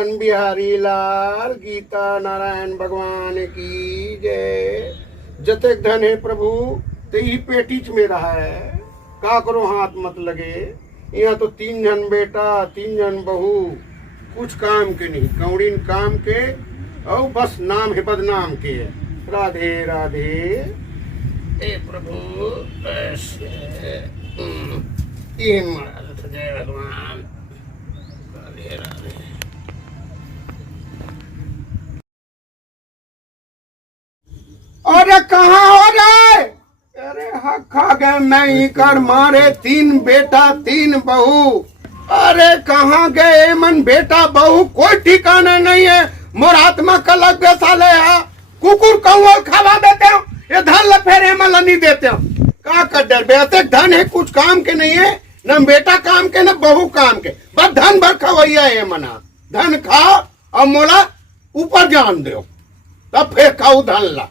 अपन बिहारी लाल गीता नारायण भगवान की जय। जतक धन है प्रभु ते ही पेटीच में रहा है, का करो हाथ मत लगे। यहाँ तो 3 जन बेटा 3 जन बहू, कुछ काम के नहीं, कौड़ीन काम के और बस नाम है बदनाम के। राधे राधे। ए प्रभु जय भगवान। राधे राधे। अरे कहाँ हो रहे? अरे हक खा गए मैं ही कर मारे, 3 बेटा 3 बहू। अरे कहाँ गए मन बेटा बहू, कोई ठिकाना नहीं है। मोर आत्मा का लग गए साले है, कुकुर कौआ खवा देते हो, ये धन लफेरे मला नहीं देते हो। का कर डर बेते धन है, कुछ काम के नहीं है, न बेटा काम के न बहू काम के, बस धन भर खवैया है मना। धन खाओ और मोला ऊपर जान दो, तब फिर खाऊ धन ला।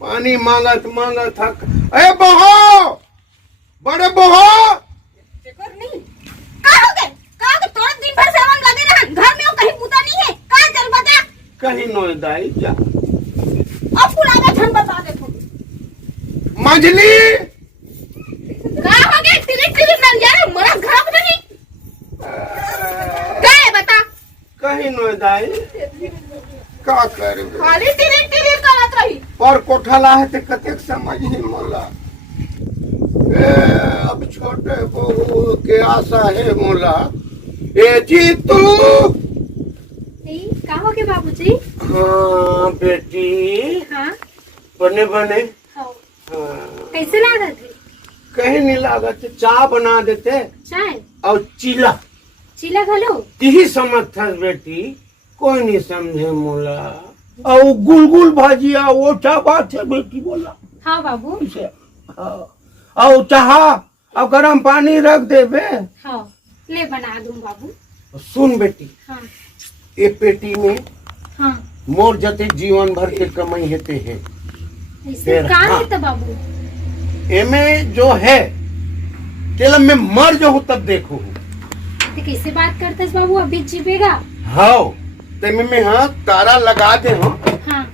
पानी मांगत मांगत थक। अरे बहो, बड़े बहो, दिन भर से हम लगे रहा घर में, कहीं पूता नहीं है। कहाँ चल बता? कहीं नोई दाई जा। अब पुराना धन बता दे तू। मंजली कहाँ हो गया? तिलिक तिलिक लग जा रहा, मरा घाव नहीं। क्या है बता? कहीं नोई दाई, का कर खाली तिलिक तिलिक करत रही। पर कोठला है ते कतेक समझ ही मोला। अब छोटे बहू के आशा है मोला। ए जी तू कहाँ हो गए बाबूजी? हाँ बेटी। हाँ बने बने। हाँ। हाँ। कैसे ला रहे थे? कहीं नहीं लागत, चाय बना देते चाय और चीला चीला घलो यही समझ था बेटी, कोई नहीं समझे मोला। और गुलगुल भाजिया वो क्या बात है बेटी बोला। हाँ बाबू। और चाह और गर्म पानी रख दे बे। हाँ ले बना दूं बाबू। सुन बेटी, हाँ ये पेटी में हाँ मोर जते जीवन भर के कमाई हेते हैं। ऐसे कहाँ हाँ। है तो बाबू? एमे जो है तेल में मर जो हूँ तब देखो। तो कैसे बात करते बाबू, अभी जीवेगा? हाँ तेमे में हाँ तारा लगा दे हो। हाँ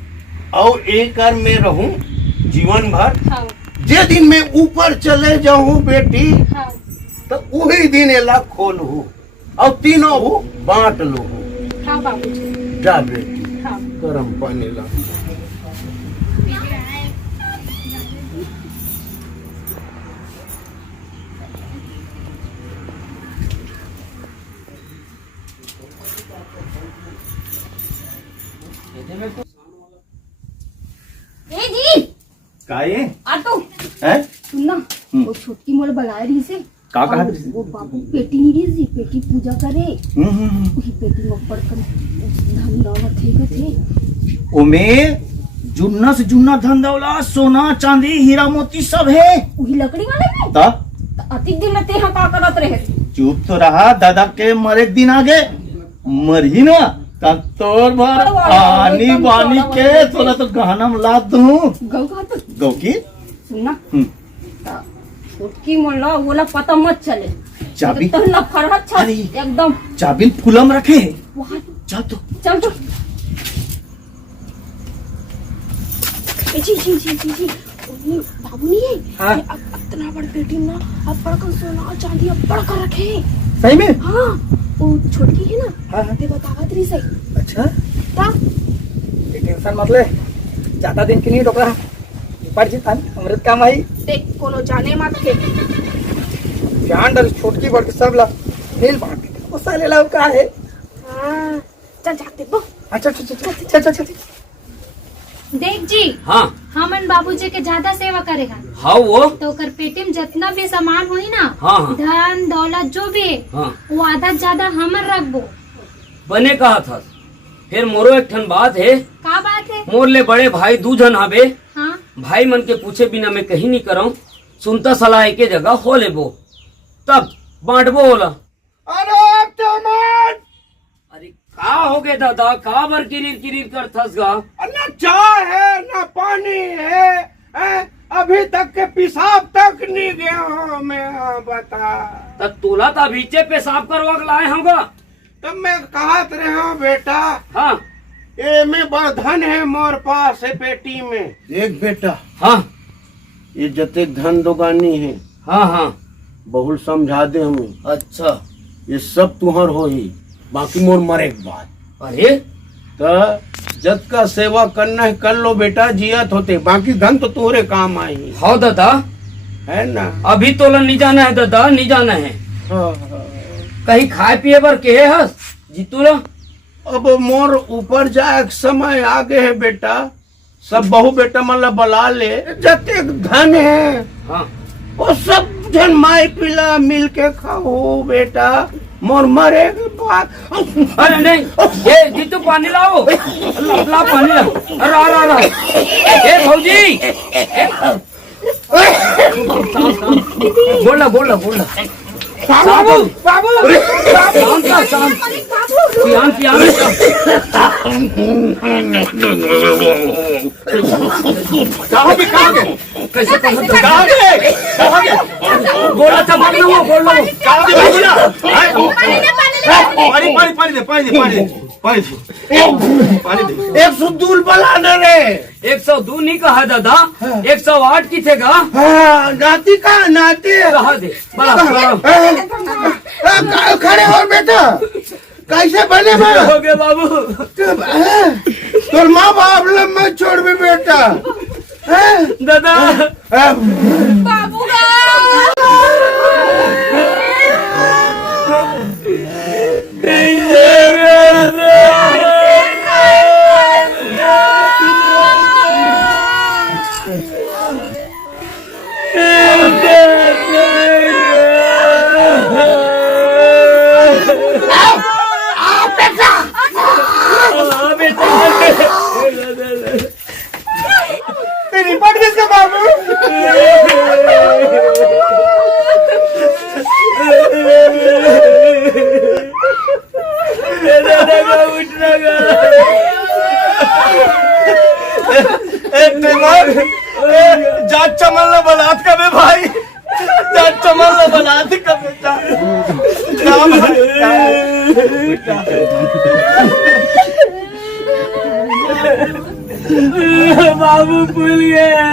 और एक में रहूं जीवन भर। हाँ जे दिन में ऊपर चले जाऊं बेटी, हाँ तो वही दिन एला खोल हो और तीनों हो बांट लो। हाँ बाबूजी। जा बेटी हाँ गरम पानी ला। ए जी का ये आटो है? सुनना, वो छोटकी मोल बुला रही से। का कहा और वो बाबू पेटी नहीं रही, पेटी पूजा करे। हम्म। वही पेटी में पड़कर धन दौलत थे। ओमे जुन्ना से जुन्ना धन दौलत सोना चांदी हीरा मोती सब है। वही लकड़ी वाले में तब अति दिन में ते हम का करत रहे। चुप तो रहा, दादा के मरे दिन आगे मरी ना तब तोर भर आनी बानी के तोरा तो गहना में लाद दूं। गौ का तो गौ की सुनना, छोटकी मोला बोला पता मत चले। चाबी तो ना फरहत छ अरे। एकदम चाबी फुलम रखे वहाँ चल तो चल तो। जी बाबू नहीं है। हाँ। अब इतना बड़ पेटी ना, अब बड़का सोना चांदी अब बड़का रखे। सही में। हाँ वो छोटकी है ना। हाँ। ते बतावत रही सही। अच्छा ता ये टेंशन मत ले, ज्यादा दिन की नहीं रोक रहा, पड़ जी अमृत काम आई। देख कोनो जाने मत के। ध्यान डर छोटकी बड़ के सब ला नील बांट के वो साले ला का है। हाँ चल जाते बो। अच्छा चल चल चल। देख जी, हाँ हमन बाबूजी के ज्यादा सेवा करेगा हाँ वो तो ओकर पेटी में जितना भी सामान हुई ना, हाँ, हाँ। धन दौलत जो भी है, हाँ वो आधा ज्यादा हमन रखबो। बने कहा था। फिर मोरो एक ठन बात है, का बात है? मोर ले बड़े भाई 2 जन हवे। हाँ भाई मन के पूछे बिना मैं कहीं नहीं कराऊं, सुनता सलाह एक जगह हो ले बो तब बांटबो होला। अरे टमाट, अरे का हो गए दादा, का बर किरीर कर थस गा? न चाय है न पानी है, अभी तक के पेशाब तक नहीं गया हूँ मैं। बता तब तोला तो अभी पेशाब करवा के लाए होगा। तब मैं कहत रहे हूँ बेटा, हाँ ये में बड़ धन है मोर पास है पेटी में। देख बेटा, हाँ ये जते धन दोगानी है, हाँ हाँ। बहुत समझा दे हमें। अच्छा, ये सब तुहर हो ही, बाकी मोर मरे के बाद। अरे तो जत का सेवा करना है कर लो बेटा, जियत होते, बाकी धन तो तुम्हारे काम आई हाँ दादा, है ना। अभी तो नहीं जाना है दादा, नहीं जाना है। हाँ। कहीं खाए पिए बर के हस जीतू ला। अब मोर ऊपर जाए समय आगे है बेटा, सब बहू बेटा मतलब बुला ले, जते धन है हाँ वो सब जन माई पिला मिल के खाओ बेटा, मोर मरे के बाद। अरे नहीं, ये जीतू पानी लाओ, ला पानी लाओ। रा ए भौजी, बोला बोला बोला। बाबू बाबू शांत का शांत, पियान पियान। कहाँ गए? कैसे कहाँ गए? बोला था बोल लो, बोल लो। एक सुदूल बलाने रे। 102 नहीं कहा दादा, 108 की थे गा। हाँ, नाती का नाती कहा दे बड़ा खड़े हो बेटा, कैसे बने हो गया बाबू। तो माँ बाप में छोड़ भी बेटा दादा बाबू तेरी पट किसका बाबू? जात चमल बलात का बे भाई, जात चमल बलात का बेटा। बाबू भूल गया।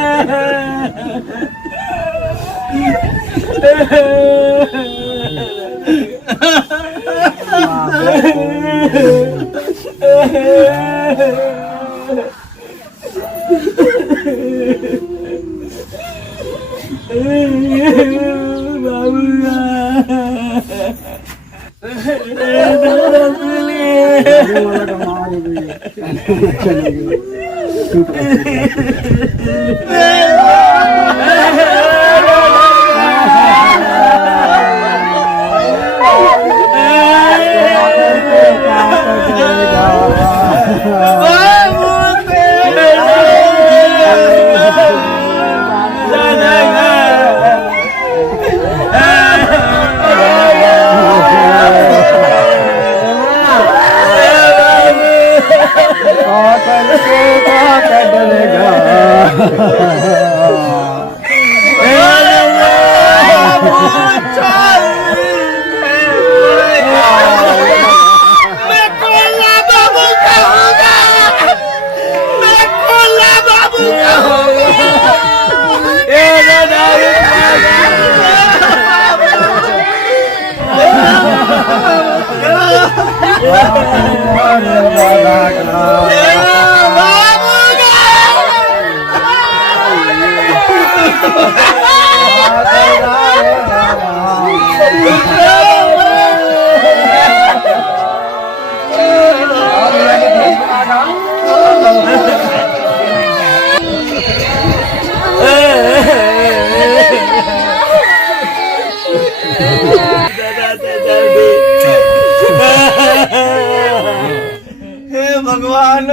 हे भगवान,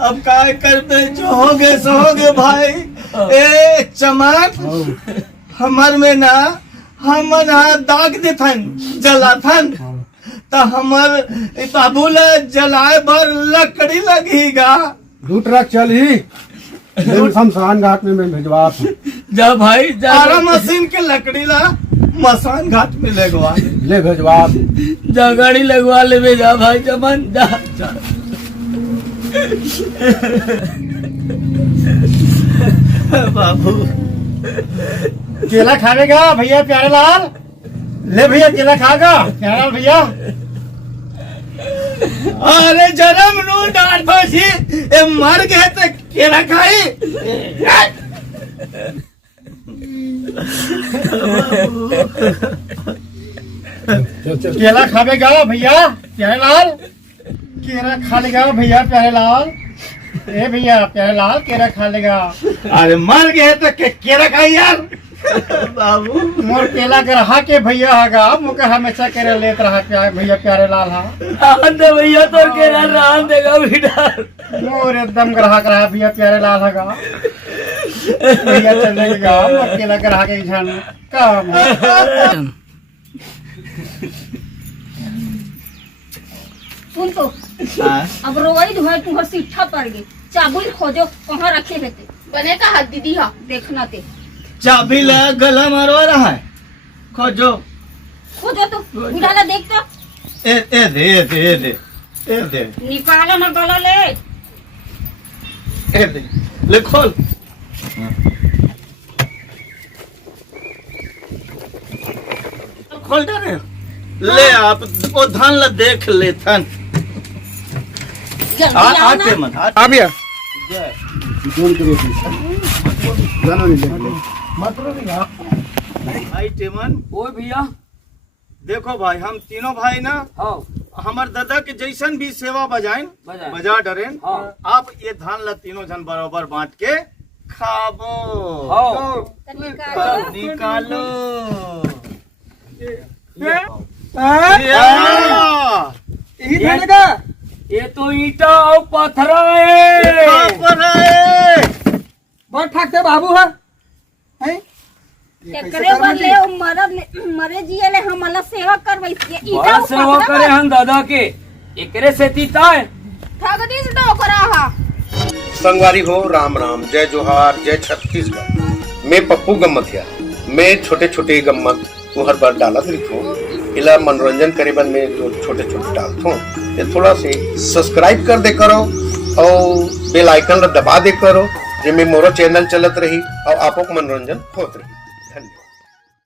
अब काय करते, जो होगे सो होगे भाई। ए चमक हमर में ना, हम ना दाग देथन जलाथन, तो हमर बाबू ले जलाए बर लकड़ी लगेगा। दूसरा चल ही शमशान घाट में मैं भिजवा। जा भाई जा। आरा मशीन के लकड़ी ला मसान घाट में लगवा ले भेजवा जा, गाड़ी लगवा ले जा भाई चमन जा, जा। बाबू केला खाएगा भैया प्यारे लाल? ले भैया केला खाएगा प्यारे लाल भैया? अरे जन्म नो डांट फसी ए मर गए तो केला खाई। केला खाएगा भैया प्यारे लाल? केला खा लेगा भैया प्यारे लाल? ए भैया प्यारे लाल केला खा लेगा? अरे मर गए तो केला खाई यार। बाबू मोर केला के रहा के भैया हगा मुके हमेशा केला लेत रहा भैया प्यारे लाल हा। दे भैया तो केला रान देगा बेटा। मोर एकदम ग्राहक रहा भैया प्यारे लाल हगा। भैया चलेगा मोर केला के रहा के झन काम। सुन तो अब रोई धोई तुम्हार सिट्ठा पड़ गई। चाबुल खोजो कहाँ रखे रहते बने का हाथ दीदी हा देखना ते चाबी ला गला मारवा रहा है। खोजो खोजो तो उठाना देख तो ए दे निकालो ना गला ले ए दे ले खोल। खोल डाले ले आप वो धान ला देख ले थन। जल्दी आओ ना। आते मन आ भैया भाई टेमन ओ भैया देखो भाई हम तीनों भाई ना हाँ हमार दादा के जैसन भी सेवा बजाएं बजाएं। बजा डरेन हाँ। आप ये धान ला तीनों जन बराबर बांट के खाबो। हाँ। तो निकालो ये तो ईटा और पत्थरा है। बहुत ठाकते बाबू है एकरे बदले ओ मरे जिए ले हम अलग सेवा करबै ईटा बड़ा सेवा करे हम दादा के एकरे से तीता है। ठगदी से डोकरा हा संगवारी हो राम राम जय जोहार जय छत्तीसगढ़। मैं पप्पू गम्मतिया मैं छोटे छोटे गम्मत हर बार डालत रही इला मनोरंजन करे बन में जो छोटे छोटे डालता हूँ ये थोड़ा से सब्सक्राइब कर दे करो और बेल आइकन दबा दे करो जिसमें मोरो चैनल चलत रही और आपको मनोरंजन होत रही।